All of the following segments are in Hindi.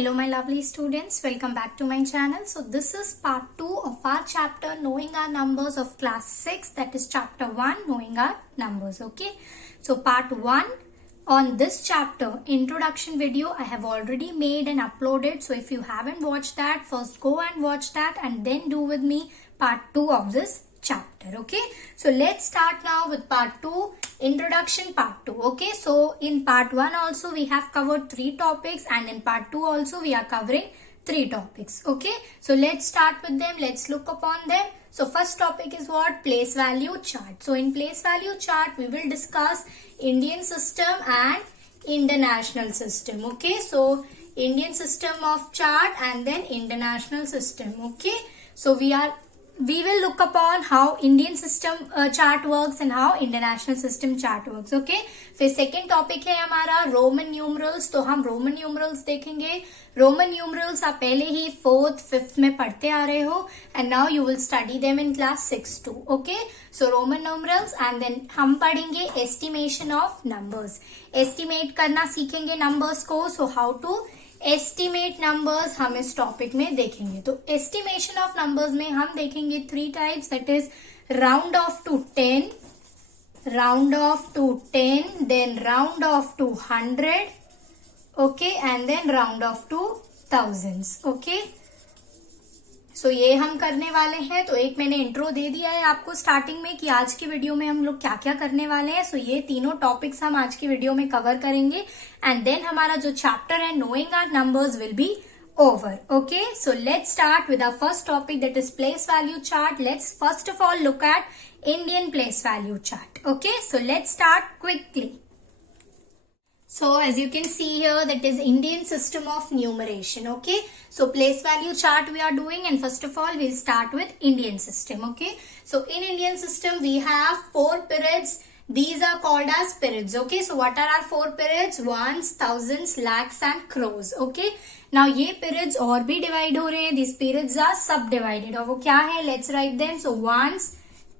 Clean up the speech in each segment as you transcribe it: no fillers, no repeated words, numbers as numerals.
Hello my lovely students, welcome back to my channel. So this is part 2 of our chapter Knowing Our Numbers of class 6, that is chapter 1 Knowing Our Numbers. Okay, so part 1 on this chapter introduction video I have already made and uploaded. So if you haven't watched that, first go and watch that and then do with me part 2 of this chapter. Okay, so let's start now with part 2, introduction part 2. Okay, so in part 1 also we have covered 3 topics and in part 2 also we are covering 3 topics. Okay, so let's start with them. Let's look upon them. So first topic is what? Place value chart. So in place value chart we will discuss Indian system and international system. Okay, so Indian system of chart and then international system. Okay, so we will look upon how Indian system chart works and how international system chart works. Okay, फिर सेकेंड टॉपिक है हमारा रोमन न्यूमरल्स. तो हम रोमन न्यूमरल्स देखेंगे. रोमन न्यूमरल्स आप पहले ही 4th 5th में पढ़ते आ रहे हो and now you will study them in class 6 too. Okay, so Roman numerals and then हम पढ़ेंगे एस्टिमेशन ऑफ नंबर्स. एस्टिमेट करना सीखेंगे नंबर्स को. So how to estimate numbers हम इस टॉपिक में देखेंगे. तो एस्टिमेशन ऑफ नंबर्स में हम देखेंगे 3 types, that is round off to 10, round off to 10, then round off to 100, okay, and then round off to thousands. Okay, so ये हम करने वाले हैं. तो एक मैंने इंट्रो दे दिया है आपको स्टार्टिंग में कि आज की वीडियो में हम लोग क्या क्या करने वाले हैं. सो ये तीनों टॉपिक्स हम आज की वीडियो में कवर करेंगे एंड देन हमारा जो चैप्टर है knowing our numbers will be over. Okay, so let's start with our first topic, that is place value chart. Let's first of all look at Indian place value chart. Okay, so let's start quickly. So as you can see here, that is Indian system of numeration. Okay, so place value chart we are doing, and first of all we'll start with Indian system. Okay, so in Indian system we have 4 periods. These are called as periods. Okay, so what are our 4 periods? Ones, thousands, lakhs and crores. Okay, now ये periods और भी divide हो रहे हैं. These periods are subdivided. और वो क्या है? Let's write them. So ones,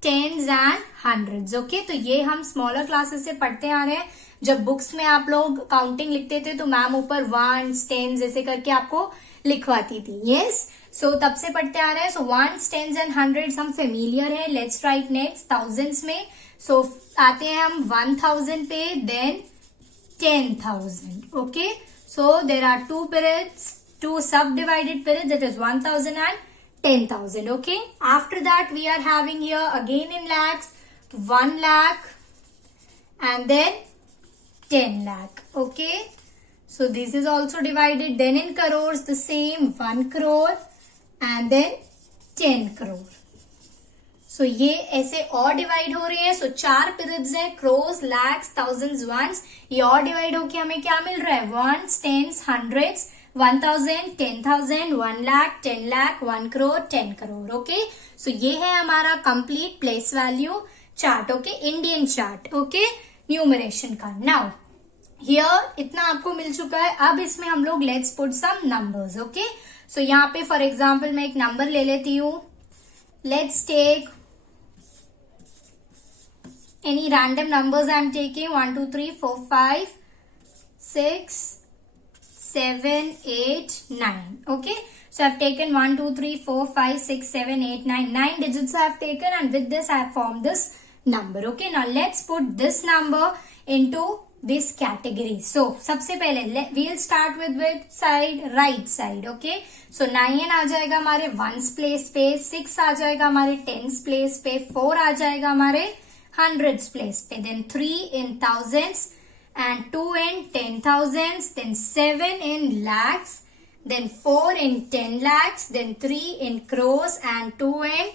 tens and hundreds. Okay, तो ये हम smaller classes से पढ़ते आ रहे हैं. जब बुक्स में आप लोग काउंटिंग लिखते थे तो मैम ऊपर वंस टेन्स ऐसे करके आपको लिखवाती थी. यस, सो तब से पढ़ते आ रहे हैं. So ones, tens and hundreds हम फेमिलियर है. लेट्स राइट नेक्स्ट थाउजेंड्स में. सो आते हैं हम 1000 पे, then 10,000. Okay, so there are 2 periods, 2 subdivided periods, that is 1000 and 10,000. Okay, after that we are having here again in lakhs 1 lakh and then 10 lakh. Okay, so this is also divided. Then in crores the same, 1 crore and then 10 crore. So ये ऐसे और डिवाइड हो रहे हैं. So 4 periods हैं, crores, lakhs, thousands, ones. ये और डिवाइड होके हमें क्या मिल रहा है? ones, tens, hundreds, 1000, 10,000, 1 lakh, 10 lakh, 1 crore, 10 crore. Okay, so ये है हमारा complete place value chart. Okay, Indian chart. Okay, numeration का. नाउ हियर इतना आपको मिल चुका है. अब इसमें हम लोग let's put some numbers. Okay, so यहाँ पे फॉर एग्जाम्पल मैं एक नंबर ले लेती हूँ. Let's take any random numbers. I am taking 1 2 3 4 5 6 7 8 9. Okay, so I've taken 1 2 3 4 5 6 7 8 9 digits I have taken, and with this I have formed this number. Okay, now let's put this number into this category. So सबसे पहले we'll start with which side? Right side. Okay, so 9 आ जाएगा हमारे ones place पे, 6 आ जाएगा हमारे tens place पे, 4 आ जाएगा हमारे hundreds place पे, then 3 in thousands and 2 in 10,000s, then 7 in lakhs, then 4 in 10 lakhs, then 3 in crores and 2 in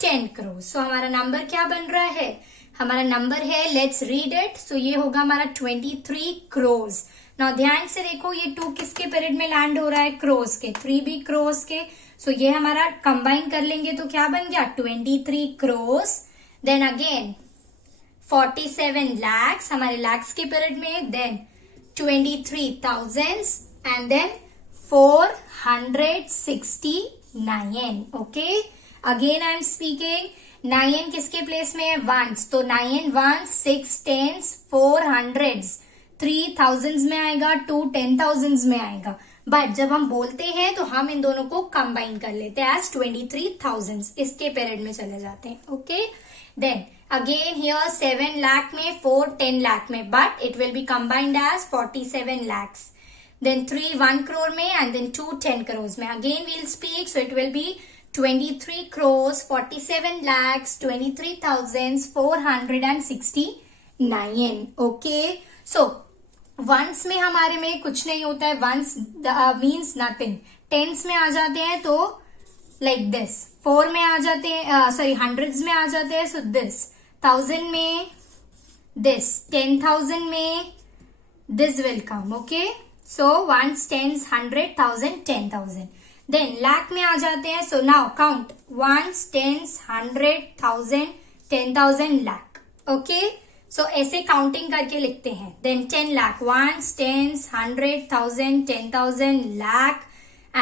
10 crores. So हमारा नंबर क्या बन रहा है? हमारा नंबर है, लेट्स रीड इट. सो ये होगा हमारा 23 crores. नाउ ध्यान से देखो, ये 2 किसके पीरियड में लैंड हो रहा है? क्रोस के. 3 भी क्रोस के. सो ये हमारा कंबाइन कर लेंगे तो क्या बन गया? 23 crores. देन अगेन 47 lakhs हमारे लैक्स के पीरियड में, then 23,000 and then 469. Okay, again I am speaking. 9 किसके प्लेस में है? वंस. तो 9 वंस, 6 टेन्स, 4 हंड्रेड्स, 3 थाउजेंड्स में आएगा, 2 10,000s में आएगा. बट जब हम बोलते हैं तो हम इन दोनों को कंबाइन कर लेते हैं एज 23,000, इसके पीरियड में चले जाते हैं. Okay, then again here 7 lakh में, 4 10 लाख में, but it will be combined as 47 lakhs. Then 3 1 crore में, and then 2 10 crores में. Again we'll speak, so it will be 23 crores 47 lakhs 23,469. Okay, so once में हमारे में कुछ नहीं होता है. Once means nothing. टेंस में आ जाते हैं तो लाइक दिस. 4 में आ जाते हैं, सॉरी हंड्रेड्स में आ जाते हैं, सो दिस. 1000 में दिस. 10,000 में this will come. Okay, so ones, tens, 100, 1000, 10,000. Then lakh में आ जाते हैं. So now count ones, tens, 100, 1000, 10,000 lakh. Okay, so ऐसे काउंटिंग करके लिखते हैं. Then 10 lakh, ones, tens, 100, 1000, 10,000 lakh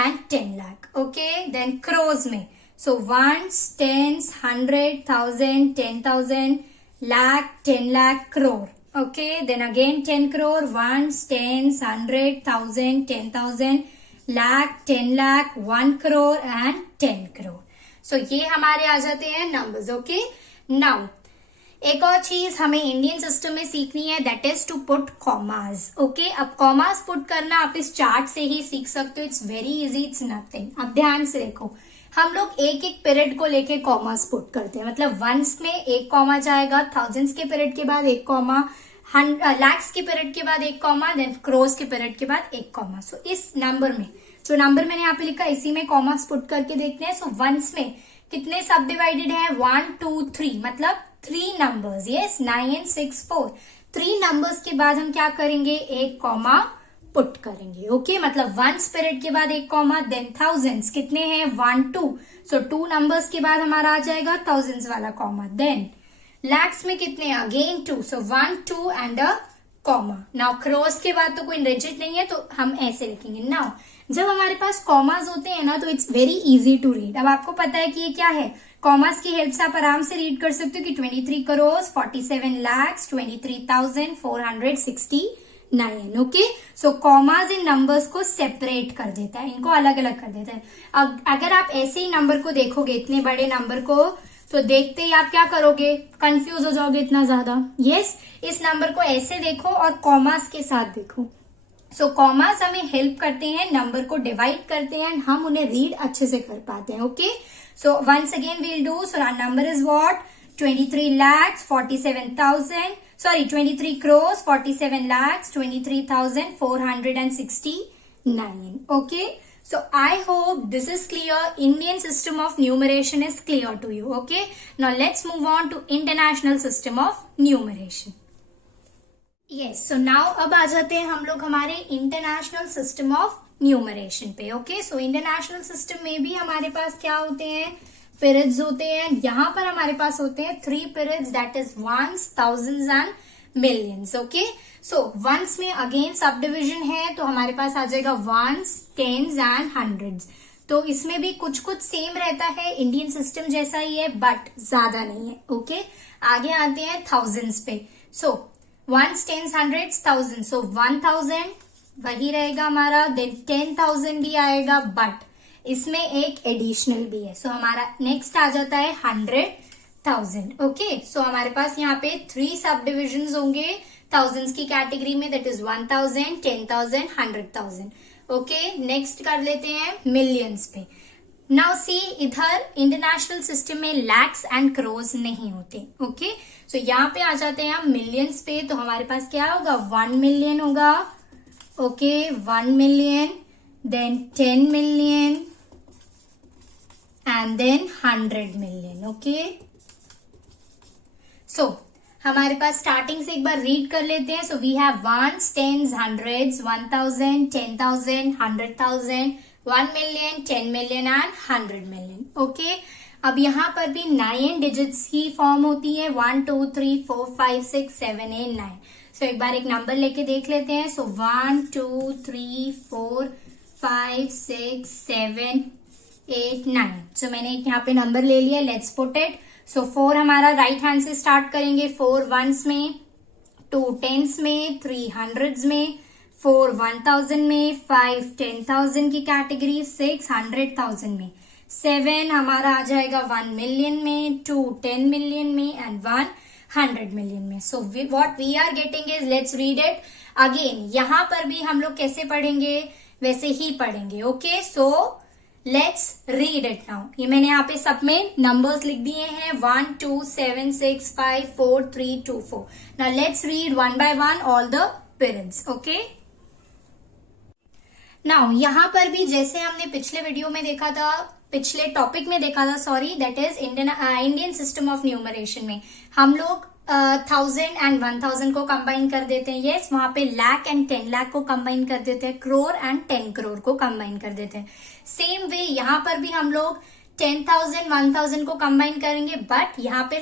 and 10 lakh. Okay, then crores में. So ones, tens, 100, 1000, 10,000 lakh, 10 lakh crore. Okay, then again 10 crore, ones, tens, 100, 1000, 10,000 lakh, 10 lakh, 1 crore and 10 crore. So ये हमारे आ जाते हैं नंबर्स. ओके, नाउ एक और चीज हमें इंडियन सिस्टम में सीखनी है, that is to put commas. Okay, अब कॉमास पुट करना आप इस चार्ट से ही सीख सकते हो. It's very easy, it's nothing. अब ध्यान से देखो, हम लोग एक एक पीरियड को लेके कॉमास पुट करते हैं. मतलब वंस में एक कॉमा जाएगा, थाउजेंड्स के पीरियड के बाद एक कॉमा, लैक्स के पीरियड के बाद एक कॉमा, देन क्रोस के पीरियड के बाद एक कॉमा. सो इस नंबर में जो नंबर मैंने यहाँ पे लिखा, इसी में कॉमास पुट करके देखते हैं. सो वंस में कितने सब डिवाइडेड है? 1 2 3, मतलब 3 नंबर्स. Yes, 9 and 6 4. 3 नंबर्स के बाद हम क्या करेंगे? एक कॉमा पुट करेंगे. ओके, मतलब वंस पीरियड के बाद एक कॉमा. देन थाउजेंड्स कितने हैं? 1 2. सो 2 नंबर्स के बाद हमारा आ जाएगा थाउजेंड्स वाला कॉमा. देन लैक्स में कितने? Again 2. So 1 2 and a comma. Now cross के बाद तो कोई रिजिट नहीं है, तो हम ऐसे लिखेंगे. नाउ जब हमारे पास कॉमास होते हैं ना, तो it's very easy to read. अब आपको पता है कि ये क्या है. कॉमास की हेल्प से आप आराम से रीड कर सकते हो कि 23 crores 47 lakhs 23,469. ओके, सो कॉमास इन नंबर्स को सेपरेट कर देता है, इनको अलग अलग कर देता है. अब अगर आप ऐसे ही नंबर को देखोगे, इतने बड़े नंबर को, तो देखते ही आप क्या करोगे? कंफ्यूज हो जाओगे इतना ज्यादा. यस, इस नंबर को ऐसे देखो और कॉमास के साथ देखो. सो कॉमास हमें हेल्प करते हैं, नंबर को डिवाइड करते हैं, हम उन्हें रीड अच्छे से कर पाते हैं. Okay, so once again we'll do. So our number is what? 23 lakhs 47,000, sorry 23 crores 47 lakhs 23,469. Okay, so I hope this is clear. Indian system of numeration is clear to you. Okay, now let's move on to international system of numeration. Yes, so now अब आ जाते हैं हम लोग हमारे इंटरनेशनल सिस्टम ऑफ न्यूमरेशन पे. ओके, सो इंटरनेशनल सिस्टम में भी हमारे पास क्या होते हैं? पीरियड्स होते हैं. यहाँ पर हमारे पास होते हैं 3 periods, that is ones, thousands and millions. Okay, so ones में अगेन सब डिविजन है, तो हमारे पास आ जाएगा वंस, टेन्स एंड हंड्रेड्स. तो इसमें भी कुछ कुछ सेम रहता है, इंडियन सिस्टम जैसा ही है, बट ज्यादा नहीं है. ओके, आगे आते हैं थाउजेंड्स पे. So ones, tens, hundreds, thousand. So 1000 वही रहेगा हमारा. देन 10,000 भी आएगा, बट इसमें एक एडिशनल भी है. सो हमारा नेक्स्ट आ जाता है 100,000. ओके, सो हमारे पास यहाँ पे 3 सब डिविजन होंगे थाउजेंड्स की कैटेगरी में, दैट इज 1000, 10,000, 100,000. ओके, नेक्स्ट कर लेते हैं मिलियंस पे. नाउ सी, इधर इंटरनेशनल सिस्टम में लैक्स एंड क्रोर्स नहीं होते. ओके, सो यहाँ पे आ जाते हैं हम मिलियंस पे. तो हमारे पास क्या होगा? 1 million होगा. Okay, 1 million, then 10 million and then 100 million. Okay, so हमारे पास स्टार्टिंग से एक बार रीड कर लेते हैं. So we have ones, tens, hundreds, 1000, 10,000, 100,000, 1 million, 10 million and 100 million. Okay, अब यहाँ पर भी 9 डिजिट्स ही फॉर्म होती है. 1 2 3 4 5 6 7 8 9. सो एक बार एक नंबर लेके देख लेते हैं. सो 1 2 3 4 5 6 7 8 9. सो मैंने एक यहाँ पे नंबर ले लिया. Let's put it. सो 4 हमारा राइट हैंड से स्टार्ट करेंगे. 4 वंस में, 2 टेंस में, 3 हंड्रेड्स में, 4 1000 में, 5 10,000 की कैटेगरी, 6 100,000 में, 7 हमारा आ जाएगा 1 मिलियन में, 2 10 मिलियन में एंड 1 100 मिलियन में. So what we are getting is, let's read it again. यहां पर भी हम लोग कैसे पढ़ेंगे, वैसे ही पढ़ेंगे. Okay, so let's read it now. ये मैंने यहाँ पे सब में नंबर्स लिख दिए हैं 1 2 7 6 5 4 3 2 4. Now let's read one by one all the periods. Okay, now यहां पर भी जैसे हमने पिछले वीडियो में देखा था, पिछले टॉपिक में देखा था, sorry, that is Indian system of numeration में हम लोग 1000 एंड 1000 को कंबाइन कर देते हैं. यस, वहां पे लाख एंड 10 लाख को कंबाइन कर देते हैं, करोड़ एंड 10 करोड़ को कंबाइन कर देते हैं. सेम वे यहां पर भी हम लोग 10,000 1000 को कंबाइन करेंगे, बट यहाँ पे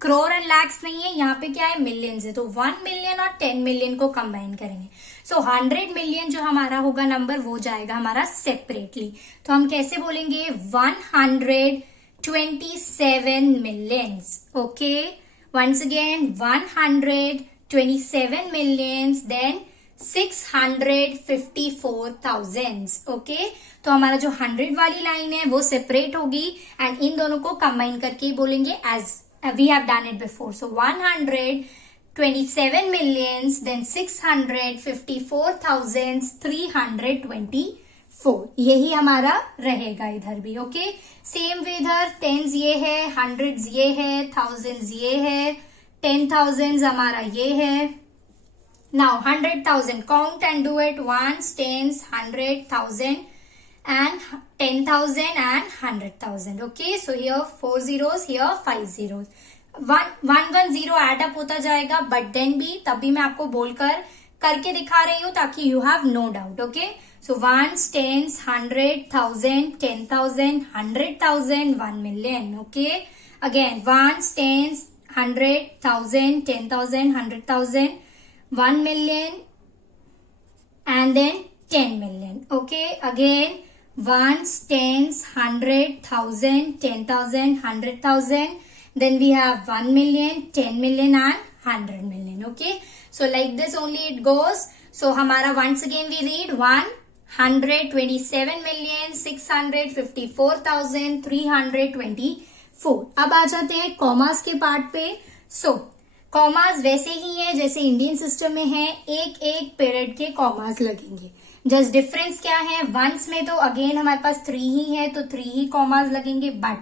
करोड़ एंड लैक्स नहीं है, यहाँ पे क्या है, मिलियंस है. तो 1 मिलियन और 10 मिलियन को कंबाइन करेंगे. सो 100 मिलियन जो हमारा होगा नंबर, वो जाएगा हमारा सेपरेटली. तो हम कैसे बोलेंगे, 127 millions. Okay, once again 127 millions, then 654,000. Okay, तो हमारा जो 100 वाली लाइन है वो सेपरेट होगी एंड इन दोनों को कंबाइन करके बोलेंगे as we have done it before. So 127 millions, then 654,324. यही हमारा रहेगा इधर भी. ओके, सेम वे इधर टेन्स ये है, हंड्रेड्स ये है, थाउजेंड्स ये है, 10,000 हमारा ये है. Now 100,000, count and do it. Ones, tens, 100,000 and 10,000 and 100,000. Okay, so here 4 zeros, here 5 zeros. 110 add up होता जाएगा, बट देन भी तब भी मैं आपको बोलकर करके दिखा रही हूं ताकि you have no doubt. Okay, so 1s, 10s, 100,000, 10,000, 100,000, 1 million. Okay, again 1s, 10s, 100,000, 10,000, 100,000, 1 million and then 10 million. Okay, again 1s, 10s, 100,000, 10,000, 100,000, then we have 1 million, 10 million and 100 million. Okay, so like this only it goes. So हमारा once again we read 127,654,324. अब आ जाते हैं कॉमास के पार्ट पे. सो कॉमास वैसे ही है जैसे इंडियन सिस्टम में है, एक एक पीरियड के कॉमास लगेंगे. जस्ट डिफरेंस क्या है, वंस में तो अगेन हमारे पास 3 ही है तो 3 ही कॉमास लगेंगे, बट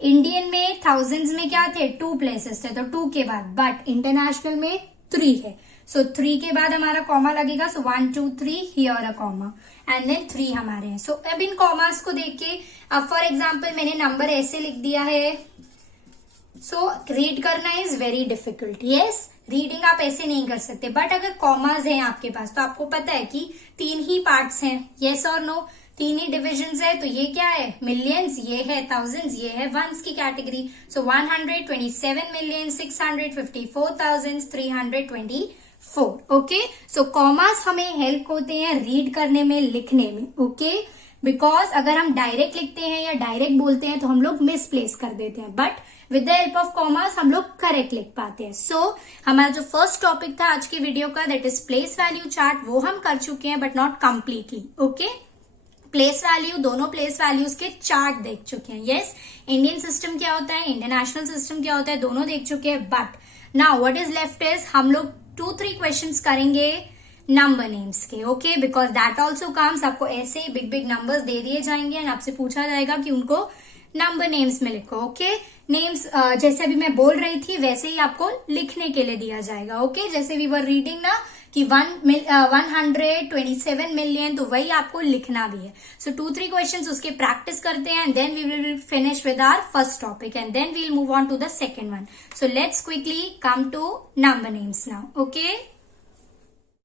इंडियन में थाउजेंड्स में क्या थे, 2 प्लेसेस थे तो 2 के बाद, बट इंटरनेशनल में 3 है. सो 3 के बाद हमारा कॉमा लगेगा. So 1 2 3 here a comma and then 3 हमारे हैं. सो अब इन कॉमास को देख के, अब फॉर एग्जाम्पल मैंने नंबर ऐसे लिख दिया है. सो रीड करना is very difficult. Yes, reading आप ऐसे नहीं कर सकते, बट अगर कॉमास हैं आपके पास तो आपको पता है कि 3 ही पार्ट्स हैं. यस और नो, 3 ही डिविजन्स है. तो ये क्या है, मिलियंस ये है, थाउजेंड्स ये है, वंस की कैटेगरी. सो 127,654,324. ओके, सो कॉमास हमें हेल्प होते हैं रीड करने में, लिखने में. ओके, बिकॉज अगर हम डायरेक्ट लिखते हैं या डायरेक्ट बोलते हैं तो हम लोग मिसप्लेस कर देते हैं, but with the help of commas हम लोग करेक्ट लिख पाते हैं. सो हमारा जो फर्स्ट टॉपिक था आज की वीडियो का, that is place value chart, वो हम कर चुके हैं but not completely. Okay, place value, दोनों प्लेस वैल्यूज के चार्ट देख चुके हैं. यस, इंडियन सिस्टम क्या होता है, इंटरनेशनल सिस्टम क्या होता है, दोनों देख चुके हैं. But now what is left is, हम लोग 2-3 क्वेश्चंस करेंगे नंबर नेम्स के. Okay, because that also comes. आपको ऐसे ही बिग बिग नंबर्स दे दिए जाएंगे एंड आपसे पूछा जाएगा कि उनको नंबर नेम्स में लिखो. ओके, नेम्स जैसे अभी मैं बोल रही थी वैसे ही आपको लिखने के लिए दिया जाएगा. ओके, जैसे वी वर रीडिंग ना कि 127 मिलियन, तो वही आपको लिखना भी है. सो 2-3 क्वेश्चंस उसके प्रैक्टिस करते हैं and then we will finish with our first topic and then we will move on to the second one. So let's quickly come to number names now. Okay,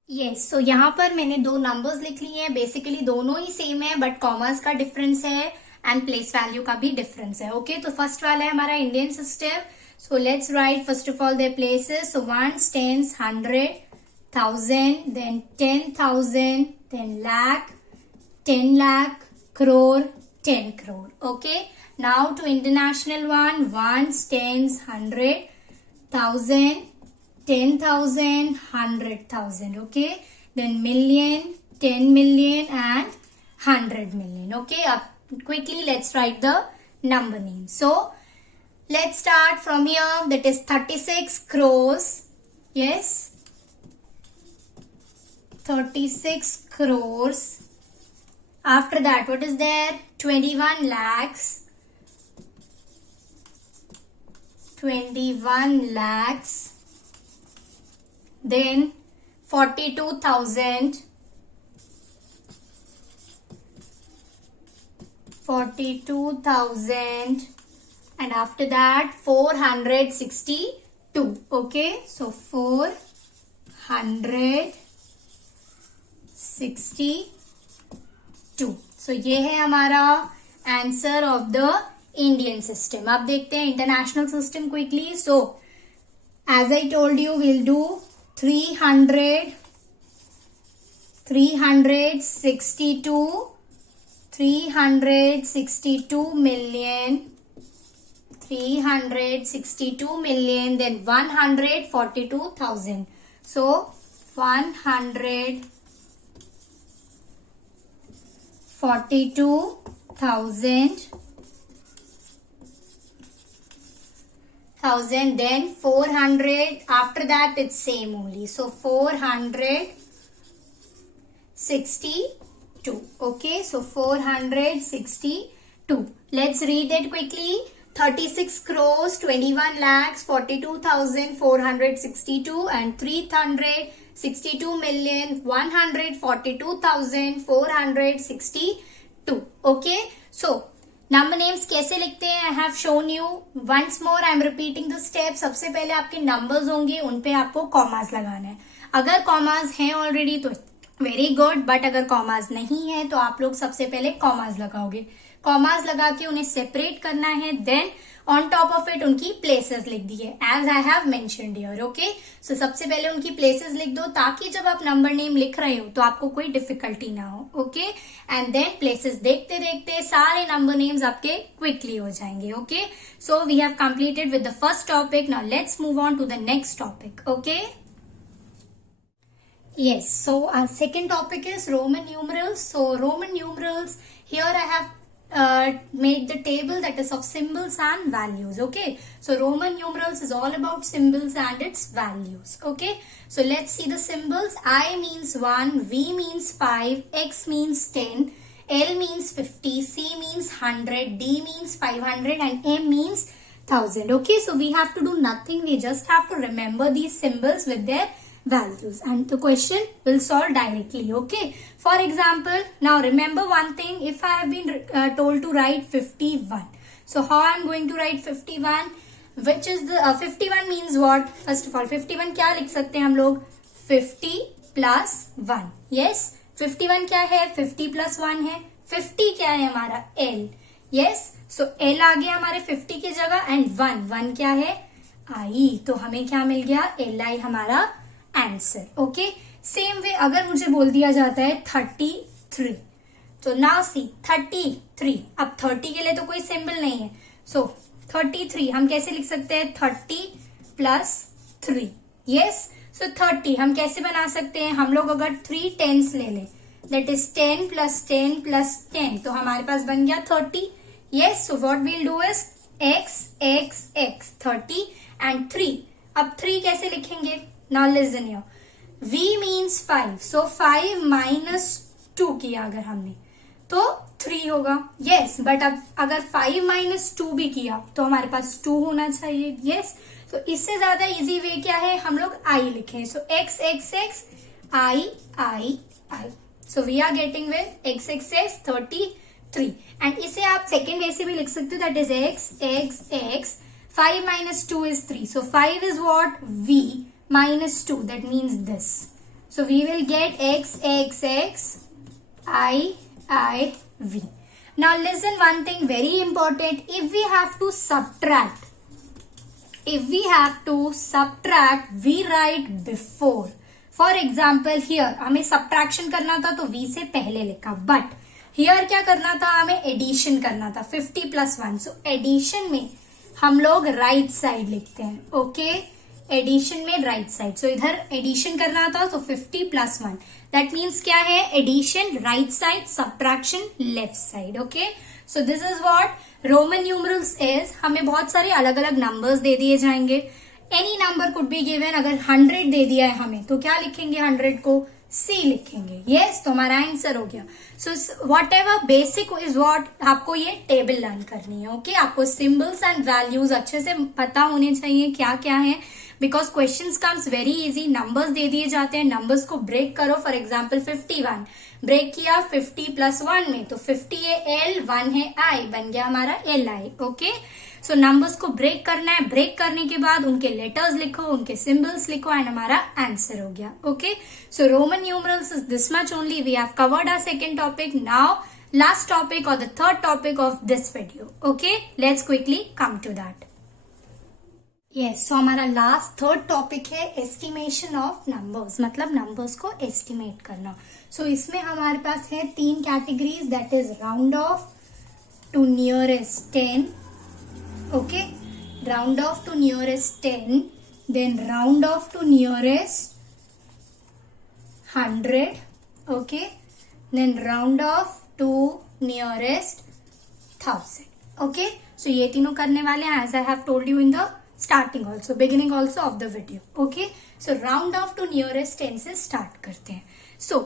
yes, so यहाँ पर मैंने 2 नंबर्स लिख लिए हैं. बेसिकली दोनों ही सेम है बट कॉमर्स का डिफरेंस है एंड प्लेस वैल्यू का भी डिफरेंस है. ओके, तो फर्स्ट वाला है हमारा Indian system. So let's write first of all their places. So 1s, 10s, 100,000, then 10,000, then lakh, 10 lakh, crore, 10 crore. Okay, now to international one, 1s, 10s, 100,000, 10,000, 100,000. Okay, then million, 10 million and 100 million. Okay, quickly let's write the number names. So let's start from here. That is 36 crores. Yes, 36 crores. After that, what is there? 21 lakhs. 21 lakhs. Then 42,000. 42,000. And after that 462. Okay, so 462. So ये है हमारा answer of the Indian system. अब देखते हैं international system quickly. So as I told you will do 362 million, 362 million, then 142,000. So 142,000, then 400. After that it's same only. So 462. Okay, so 462. Let's read it quickly. 36 crores, 21 lakhs, 42,462 and 362 million, 142,462. Okay, so number names कैसे लिखते हैं? I have shown you. Once more I am repeating the step. सबसे पहले आपके नंबर्स होंगे, उन पे आपको कॉमास लगाना है. अगर कॉमास हैं ऑलरेडी तो वेरी गुड, बट अगर कॉमास नहीं है तो आप लोग सबसे पहले कॉमास लगाओगे. कॉमास लगा के उन्हें सेपरेट करना है. Then on top of it उनकी प्लेसेस लिख दिए as I have mentioned here. Okay, so सबसे पहले उनकी प्लेसेस लिख दो ताकि जब आप नंबर नेम लिख रहे हो तो आपको कोई डिफिकल्टी ना हो. ओके, एंड देन प्लेसेस देखते देखते सारे नंबर नेम्स आपके क्विकली हो जाएंगे. Okay, so we have completed with the first topic. Now let's move on to the next topic. Okay, yes, so our second topic is Roman numerals. So Roman numerals, here I have made the table that is of symbols and values. Okay, so Roman numerals is all about symbols and its values. Okay, so let's see the symbols. I means 1, V means 5, X means 10, L means 50, C means 100, D means 500 and M means 1000. Okay, so we have to do nothing. We just have to remember these symbols with their values and the question will solve directly. Okay, for example, now remember one thing. If I have been told to write 51, so how I am going to write 51? Which is the 51 means what? First of all, 51 क्या लिख सकते हैं हम लोग? 50 plus 1. Yes, 51 क्या है? 50 plus 1 है. 50 क्या है हमारा? L. Yes, so L आ गया हमारे 50 की जगह and 1 क्या है? I. तो हमें क्या मिल गया? Li हमारा आंसर. ओके, सेम वे अगर मुझे बोल दिया जाता है 33, तो नाउ सी 33. अब 30 के लिए तो कोई सिंबल नहीं है. सो 33 हम कैसे लिख सकते हैं? 30 plus 3. यस, सो 30 हम कैसे बना सकते हैं? हम लोग अगर 3 टेंस ले ले, दैट इज 10 plus 10 plus 10, तो हमारे पास बन गया 30. Yes, so what we'll do is x 30 and 3. अब 3 कैसे लिखेंगे? Now listen here. V means 5. So 5 minus 2 किया अगर हमने तो 3 होगा. Yes, but अब अगर 5 minus 2 भी किया तो हमारे पास 2 होना चाहिए. Yes, तो इससे ज्यादा इजी वे क्या है? हम लोग I लिखें. So x I. So we are getting with x 33. And इसे आप सेकेंड वे से भी लिख सकते हो. That is x. 5 minus 2 is 3. So 5 is what? V minus 2, that means this. So we will get x I V. Now listen one thing very important. If we have to subtract, we write before. For example here हमें subtraction करना था तो v से पहले लिखा, but here क्या करना था? हमें addition करना था 50 plus 1. So addition में हम लोग right side लिखते हैं. Okay, एडिशन में राइट साइड, सो इधर एडिशन करना था तो 50 + 1, दैट मीन्स क्या है, addition right side, subtraction left side. Okay, so this is what Roman numerals is. हमें बहुत सारे अलग अलग नंबर्स दे दिए जाएंगे, any number could be given. अगर 100 दे दिया है हमें तो क्या लिखेंगे, 100 को C लिखेंगे। यस, तो हमारा आंसर हो गया। So what ever basic is what, आपको ये टेबल लर्न करनी है। ओके, आपको सिंबल्स एंड वैल्यूज अच्छे से पता होने चाहिए क्या क्या है, because questions comes very easy. Numbers दे दिए जाते हैं, नंबर्स को ब्रेक करो। फॉर एग्जाम्पल 51 ब्रेक किया 50 + 1 में, तो 50 है L, 1 है I, बन गया हमारा LI। ओके, सो नंबर्स को ब्रेक करना है, ब्रेक करने के बाद उनके लेटर्स लिखो, उनके सिंबल्स लिखो, एंड हमारा आंसर हो गया। Okay, so Roman numerals is this much only. We have covered our second topic. Now last topic और the third topic of this video. Okay, let's quickly come to that. Yes, so हमारा लास्ट थर्ड टॉपिक है एस्टिमेशन ऑफ नंबर्स, मतलब नंबर्स को एस्टिमेट करना। सो इसमें हमारे पास है 3 categories, that is round off to nearest 10, okay, round off to nearest 10, then round off to nearest 100, okay, then round off to nearest 1000. okay, so ये तीनों करने वाले हैं, as I have told you in the starting also, beginning also of the video. okay, so round off to nearest 10 से start करते हैं। so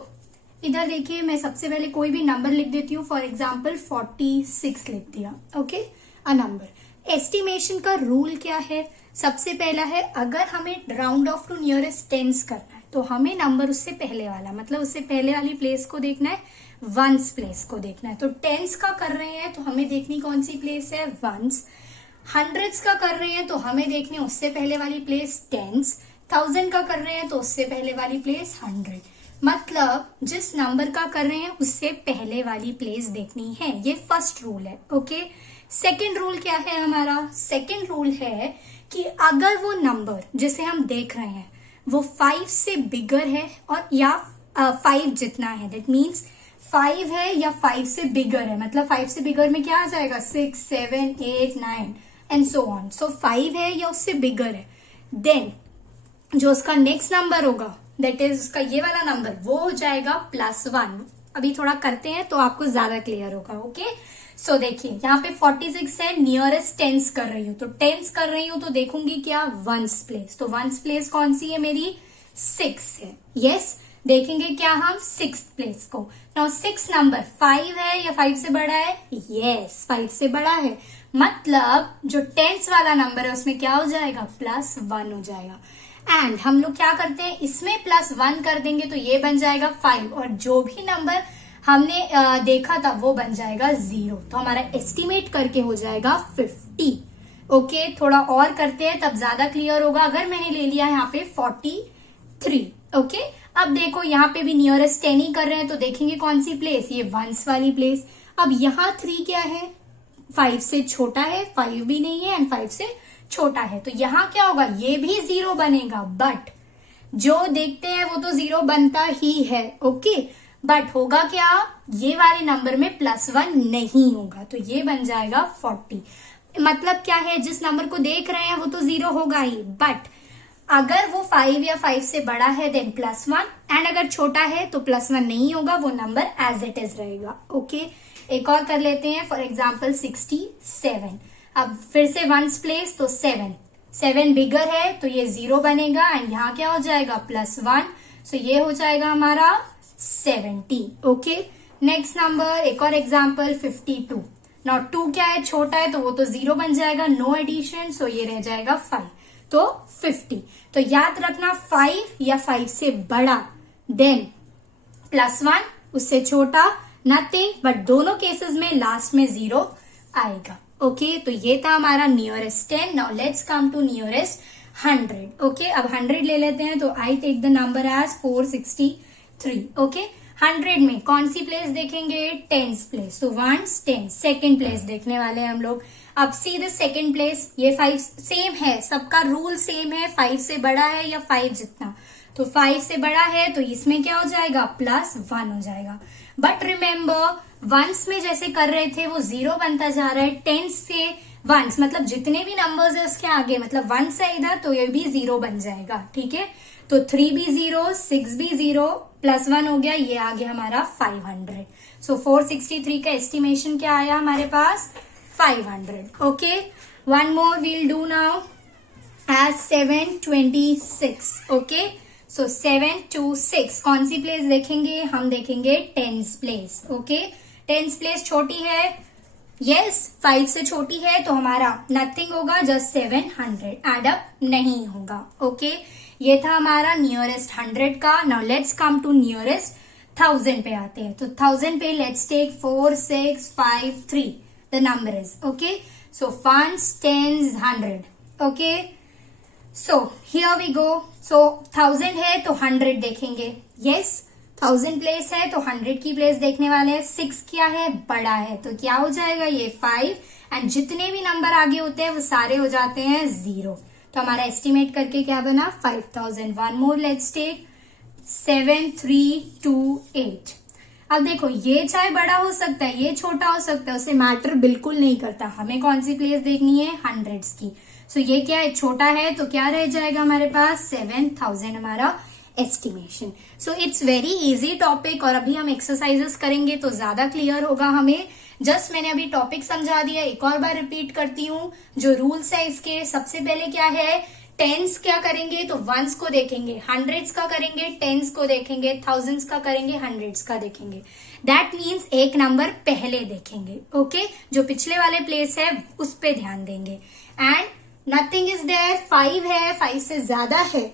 इधर देखिए, मैं सबसे पहले कोई भी नंबर लिख देती हूँ। फॉर एग्जाम्पल 46 लिख दिया। Okay, a number. एस्टिमेशन का रूल क्या है, सबसे पहला है, अगर हमें round off to nearest tens करना है तो हमें नंबर उससे पहले वाला, मतलब उससे पहले वाली प्लेस को देखना है, वंस प्लेस को देखना है। तो टेंस का कर रहे हैं तो हमें देखनी कौन सी प्लेस है, वंस। हंड्रेड्स का कर रहे हैं तो हमें देखनी उससे पहले वाली प्लेस टेंस। 1000 का कर रहे हैं तो उससे पहले वाली प्लेस 100। मतलब जिस नंबर का कर रहे हैं उससे पहले वाली प्लेस देखनी है, ये फर्स्ट रूल है। ओके, सेकेंड रूल क्या है हमारा, सेकेंड रूल है कि अगर वो नंबर जिसे हम देख रहे हैं वो 5 से बिगर है और या 5 जितना है, दैट मीन्स 5 है या 5 से बिगर है, मतलब 5 से बिगर में क्या आ जाएगा, 6, 7, 8, 9 एंड सो ऑन। सो 5 है या उससे बिगर है, देन जो उसका नेक्स्ट नंबर होगा, दैट इज उसका ये वाला नंबर, वो हो जाएगा +1। अभी थोड़ा करते हैं तो आपको ज्यादा क्लियर होगा। ओके, सो देखिए यहाँ पे 46 है, नियरेस्ट टेंस कर रही हूँ, तो टेंस कर रही हूँ तो देखूंगी क्या, वंस प्लेस। तो वंस प्लेस कौन सी है मेरी, 6 है। यस, देखेंगे क्या हम, 6th प्लेस को। नाउ 6 नंबर 5 है या 5 से बड़ा है, यस 5 से बड़ा है, मतलब जो टेंस वाला नंबर है उसमें क्या हो जाएगा, +1 हो जाएगा। एंड हम लोग क्या करते हैं, इसमें +1 कर देंगे तो ये बन जाएगा 5, और जो भी नंबर हमने देखा था वो बन जाएगा 0। तो हमारा एस्टिमेट करके हो जाएगा 50। ओके, थोड़ा और करते हैं तब ज्यादा क्लियर होगा। अगर मैंने ले लिया यहाँ पे 43। ओके, अब देखो यहाँ पे भी नियरेस्ट 10 ही कर रहे हैं तो देखेंगे कौन सी प्लेस, ये वंस वाली प्लेस। अब यहाँ 3 क्या है, 5 से छोटा है, 5 भी नहीं है एंड 5 से छोटा है, तो यहाँ क्या होगा, ये भी 0 बनेगा, बट जो देखते हैं वो तो 0 बनता ही है। ओके, बट होगा क्या, ये वाले नंबर में +1 नहीं होगा, तो ये बन जाएगा 40। मतलब क्या है, जिस नंबर को देख रहे हैं वो तो 0 होगा ही, बट अगर वो 5 या 5 से बड़ा है देन +1, एंड अगर छोटा है तो +1 नहीं होगा, वो नंबर एज इट इज रहेगा। ओके, एक और कर लेते हैं, फॉर एग्जाम्पल 67। अब फिर से वंस प्लेस, तो 7 बिगर है तो ये 0 बनेगा, एंड यहाँ क्या हो जाएगा, +1, सो ये हो जाएगा हमारा 70। ओके, नेक्स्ट नंबर, एक और एग्जाम्पल 52। नाउ 2 क्या है, छोटा है तो वो तो 0 बन जाएगा, नो एडिशन, सो ये रह जाएगा 5, तो 50। तो याद रखना 5 या 5 से बड़ा, देन +1, उससे छोटा नथिंग, बट दोनों केसेस में लास्ट में 0 आएगा। ओके, तो ये था हमारा nearest 10। Now let's come to nearest 100। Okay, अब 100 ले लेते हैं, तो I take the number as 463। Okay, 100 में कौन सी प्लेस देखेंगे, 10th प्लेस, तो 1 10, सेकेंड प्लेस देखने वाले हैं हम लोग। अब सी द सेकेंड प्लेस, ये 5 सेम है, सबका रूल सेम है, 5 से बड़ा है या 5 जितना, तो 5 से बड़ा है तो इसमें क्या हो जाएगा, +1 हो जाएगा। बट रिमेम्बर वंस में जैसे कर रहे थे वो 0 बनता जा रहा है, 10 से वंस मतलब जितने भी नंबर्स है उसके आगे, मतलब 1 से इधर तो ये भी 0 बन जाएगा, ठीक है। तो 3 भी 0, 6 भी 0, +1 हो गया, ये आ गया हमारा 500। सो 463 का एस्टिमेशन क्या आया हमारे पास, 500। Okay, one more we'll do now as 726। Okay, so 7 to 6 कौन सी प्लेस देखेंगे, हम देखेंगे 10th place. Okay, 10th place छोटी है, यस 5 से छोटी है, तो हमारा नथिंग होगा, जस्ट 700, एडअप नहीं होगा। ओके, ये था हमारा नियरेस्ट 100 का। Now let's come to nearest 1000 पे आते हैं। तो 1000 पे let's take 4 6 5 3 the number is, okay, so 1s 10s 100। Okay, so here we go. So 1000 है तो 100 देखेंगे, यस 1000 प्लेस है तो 100 की प्लेस देखने वाले हैं। 6 क्या है, बड़ा है, तो क्या हो जाएगा ये 5, एंड जितने भी नंबर आगे होते हैं वो सारे हो जाते हैं 0। तो हमारा एस्टिमेट करके क्या बना, 5000। One more let's take 7 3 2 8। अब देखो ये चाहे बड़ा हो सकता है, ये छोटा हो सकता है, उसे मैटर बिल्कुल नहीं करता, हमें कौन सी प्लेस देखनी है, 100s की। सो ये क्या है, छोटा है, तो क्या रह जाएगा हमारे पास 7000 हमारा estimation. So it's very easy topic, और अभी हम एक्सरसाइजेस करेंगे तो ज्यादा क्लियर होगा हमें। जस्ट मैंने अभी टॉपिक समझा दिया, एक और बार रिपीट करती हूँ। जो रूल्स है इसके, सबसे पहले क्या है, टेंस क्या करेंगे तो वंस को देखेंगे, 100s का करेंगे, टेंस को देखेंगे, 1000s का करेंगे, 100s का देखेंगे। दैट मीन्स एक नंबर पहले देखेंगे, ओके, जो पिछले वाले प्लेस है उस पे ध्यान देंगे। एंड नथिंग इज देयर, 5 है, 5 से ज्यादा है,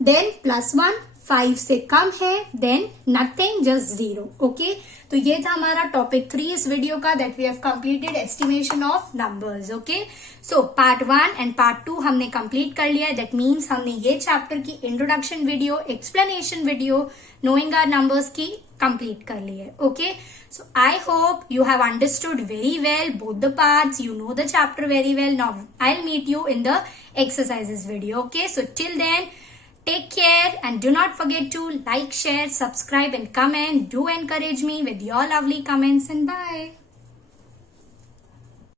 देन +1, 5 से कम है, देन नथिंग, जस्ट 0। ओके, तो ये था हमारा टॉपिक 3 इस वीडियो का, that we have completed estimation of numbers. Okay, so part 1 and part 2 हमने कंप्लीट कर लिया है। दैट मीन्स हमने ये चैप्टर की introduction video, explanation video, knowing our numbers की कंप्लीट कर ली है। Okay, so I hope you have understood very well both the parts, you know the chapter very well. Now I'll meet you in the exercises video. Okay, so till then, take care and do not forget to like, share, subscribe and comment. Do encourage me with your lovely comments, and bye.